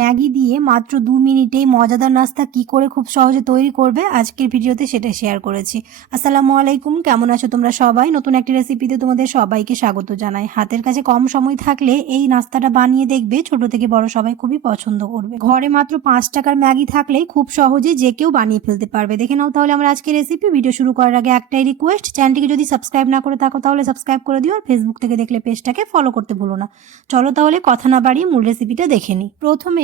Maggi দিয়ে মাত্র দু মিনিটেই মজাদার নাস্তা কি করে খুব সহজে তৈরি করবে আজকের ভিডিওতে সেটা শেয়ার করেছি। আসসালামু আলাইকুম, কেমন আছো তোমরা সবাই? নতুন একটি রেসিপিতে তোমাদের সবাইকে স্বাগত জানাই। হাতের কাছে কম সময় থাকলে এই নাস্তাটা বানিয়ে দেখবে, ছোট থেকে বড় সবাই খুবই পছন্দ করবে। ঘরে মাত্র পাঁচ টাকার ম্যাগি থাকলেই খুব সহজে যে কেউ বানিয়ে ফেলতে পারবে। দেখে নাও তাহলে আমার আজকের রেসিপি ভিডিও শুরু করার আগে একটাই রিকোয়েস্ট চ্যানেলটিকে যদি সাবস্ক্রাইব না করে থাকো তাহলে সাবস্ক্রাইব করে দিও আর ফেসবুক থেকে দেখলে পেজটাকে ফলো করতে ভুলো না। চলো তাহলে কথা না বাড়িয়ে মূল রেসিপিটা দেখে নিই।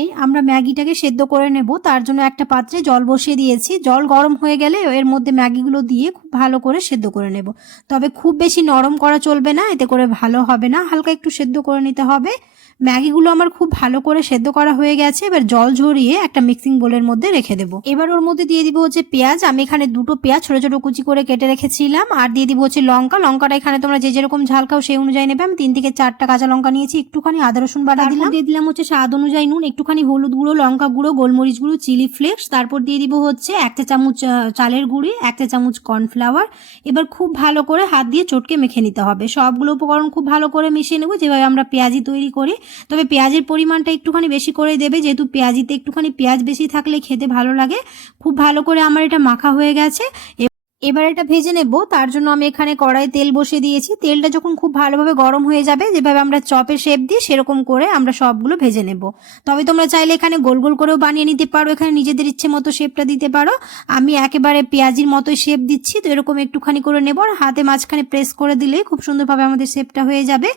প্রথমেই আমরা ম্যাগিটাকে সেদ্ধ করে নেব। তার জন্য একটা পাত্রে জল বসিয়ে দিয়েছি। জল গরম হয়ে গেলে এর মধ্যে ম্যাগিগুলো দিয়ে খুব ভালো করে সেদ্ধ করে নেব। তবে খুব বেশি নরম করা চলবে না, এতে করে ভালো হবে না। হালকা একটু সেদ্ধ করে নিতে হবে। ম্যাগিগুলো আমার খুব ভালো করে সেদ্ধ করা হয়ে গেছে এবার জল ঝরিয়ে একটা মিক্সিং বোলের মধ্যে রেখে দেবো। এবার ওর মধ্যে দিয়ে দিব হচ্ছে পেঁয়াজ আমি এখানে দুটো পেঁয়াজ ছোট ছোট কুচি করে কেটে রেখেছিলাম আর দিয়ে দিব হচ্ছে লঙ্কা লঙ্কাটা এখানে তোমরা যে যেরকম ঝাল খাও সেই অনুযায়ী নেবে আমি তিন থেকে চারটা কাঁচা লঙ্কা নিয়েছি একটুখানি আদা রসুন বাটা দিলাম। দিয়ে দিলাম হচ্ছে স্বাদ অনুযায়ী নুন একটুখানি হলুদ গুঁড়ো লঙ্কা গুঁড়ো গোলমরিচ গুঁড়ো চিলি ফ্লেক্স তারপর দিয়ে দিব হচ্ছে এক চা চামচ চালের গুঁড়ি এক চা চামচ কর্নফ্লাওয়ার। এবার খুব ভালো করে হাত দিয়ে চটকে মেখে নিতে হবে। সবগুলো উপকরণ খুব ভালো করে মিশিয়ে নেব যেভাবে আমরা পেঁয়াজি তৈরি করি তবে পেঁয়াজের পরিমাণটা একটুখানি বেশি করে দেবে। যেহেতু পেঁয়াজিতে একটুখানি পেঁয়াজ বেশি থাকলে খেতে ভালো লাগে। খুব ভালো করে আমার এটা মাখা হয়ে গেছে। এবার এটা ভেজে নেব। তার জন্য আমি এখানে কড়াই তেল বসিয়ে দিয়েছি। তেলটা যখন খুব ভালোভাবে গরম হয়ে যাবে, যেভাবে আমরা চপের শেপ দিই সেরকম করে আমরা সবগুলো ভেজে নেব। তবে তোমরা চাইলে এখানে গোল গোল করেও বানিয়ে নিতে পারো। এখানে নিজেদের ইচ্ছে মতো শেপটা দিতে পারো। আমি একেবারে পেঁয়াজির মতোই শেপ দিচ্ছি, তো এরকম একটুখানি করে নেব আর হাতে মাঝখানে প্রেস করে দিলেই খুব সুন্দরভাবে আমাদের শেপটা হয়ে যাবে।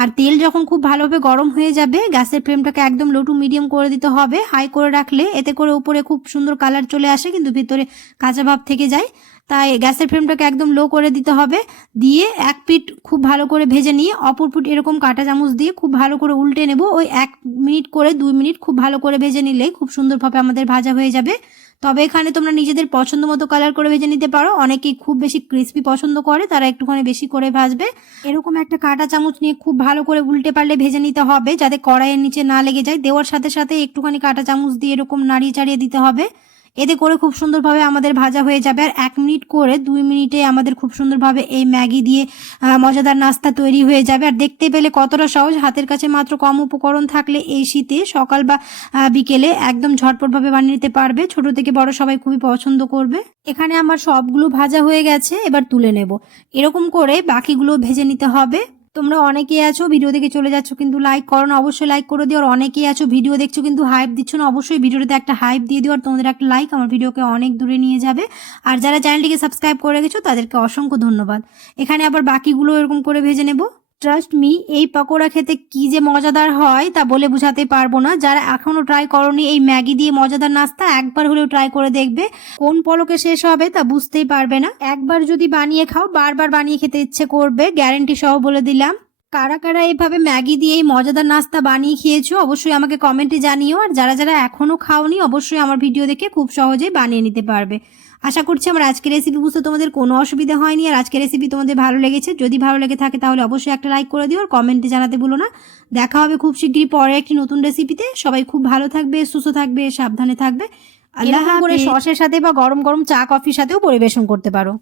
আর তেল যখন খুব ভালোভাবে গরম হয়ে যাবে, গ্যাসের ফ্লেমটাকে একদম লো টু মিডিয়াম করে দিতে হবে। হাই করে রাখলে এতে করে উপরে খুব সুন্দর কালার চলে আসে, কিন্তু ভিতরে কাঁচা ভাব থেকে যায়। তাই গ্যাসের ফ্লেমটাকে একদম লো করে দিতে হবে। দিয়ে এক পিঠ খুব ভালো করে ভেজে নিয়ে অপর পিঠ এরকম কাঁটা চামচ দিয়ে খুব ভালো করে উল্টে নেব। ওই এক মিনিট করে দুই মিনিট খুব ভালো করে ভেজে নিলেই খুব সুন্দরভাবে আমাদের ভাজা হয়ে যাবে। তবে এখানে তোমরা নিজেদের পছন্দ মতো কালার করে ভেজে নিতে পারো। অনেকেই খুব বেশি ক্রিস্পি পছন্দ করে, তারা একটুখানি বেশি করে ভাজবে। এরকম একটা কাঁটা চামচ নিয়ে খুব ভালো করে উল্টে পারলে ভেজে নিতে হবে, যাতে কড়াইয়ের নিচে না লেগে যায়। দেওয়ার সাথে সাথে একটুখানি কাঁটা চামচ দিয়ে এরকম নাড়িয়ে চাড়িয়ে দিতে হবে। এতে করে খুব সুন্দরভাবে আমাদের ভাজা হয়ে যাবে। আর এক মিনিট করে দুই মিনিটে আমাদের খুব সুন্দরভাবে এই ম্যাগি দিয়ে মজাদার নাস্তা তৈরি হয়ে যাবে। আর দেখতে পেলে কতটা সহজ। হাতের কাছে মাত্র কম উপকরণ থাকলে এই শীতে সকাল বা বিকেলে একদম ঝটপটভাবে বানিয়ে নিতে পারবে। ছোট থেকে বড় সবাই খুবই পছন্দ করবে। এখানে আমার সবগুলো ভাজা হয়ে গেছে। এবার তুলে নেব। এরকম করে বাকিগুলো ভেজে নিতে হবে। তোমরা অনেকেই আছো ভিডিও দেখে চলে যাচ্ছ, কিন্তু লাইক করো না, অবশ্যই লাইক করে দিও। আর অনেকেই আছো ভিডিও দেখছ, কিন্তু হাইপ দিচ্ছ না, অবশ্যই ভিডিওটাতে একটা হাইপ দিয়ে দিও, আর তোমাদের একটা লাইক আমার ভিডিওকে অনেক দূরে নিয়ে যাবে। আর যারা চ্যানেলটিকে সাবস্ক্রাইব করে রেখেছো, তাদেরকে অসংখ্য ধন্যবাদ। এখানে আবার বাকিগুলো এরকম করে ভেজে নেব। ট্রাস্ট মি এই পকোড়া খেতে কি যে মজাদার হয় তা বলে বুঝাতে পারব না। যারা এখনও ট্রাই করনি এই ম্যাগি দিয়ে মজাদার নাস্তা, একবার হলেও ট্রাই করে দেখবে। কোন পলকে শেষ হবে তা বুঝতেই পারবে না। একবার যদি বানিয়ে খাও, বারবার বানিয়ে খেতে ইচ্ছে করবে। গ্যারেন্টি সহ বলে দিলাম। কারা কারা এভাবে ম্যাগি দিয়ে এই মজাদার নাস্তা বানিয়ে খেয়েছো অবশ্যই আমাকে কমেন্টে জানিও। আর যারা যারা এখনও খাওনি অবশ্যই আমার ভিডিও দেখে খুব সহজেই বানিয়ে নিতে পারবে। আশা করছি আমার আজকের রেসিপি বুঝতে তোমাদের কোনো অসুবিধা হয়নি। আর আজকের রেসিপি তোমাদের ভালো লেগেছে যদি ভালো লেগে থাকে তাহলে অবশ্যই একটা লাইক করে দিও আর কমেন্টে জানাতে ভুলো না। দেখা হবে খুব শিগগিরই পরে একটি নতুন রেসিপিতে সবাই খুব ভালো থাকবে সুস্থ থাকবে সাবধানে থাকবে। আল্লাহ করে সসের সাথে বা গরম গরম চা কফির সাথেও পরিবেশন করতে পারো।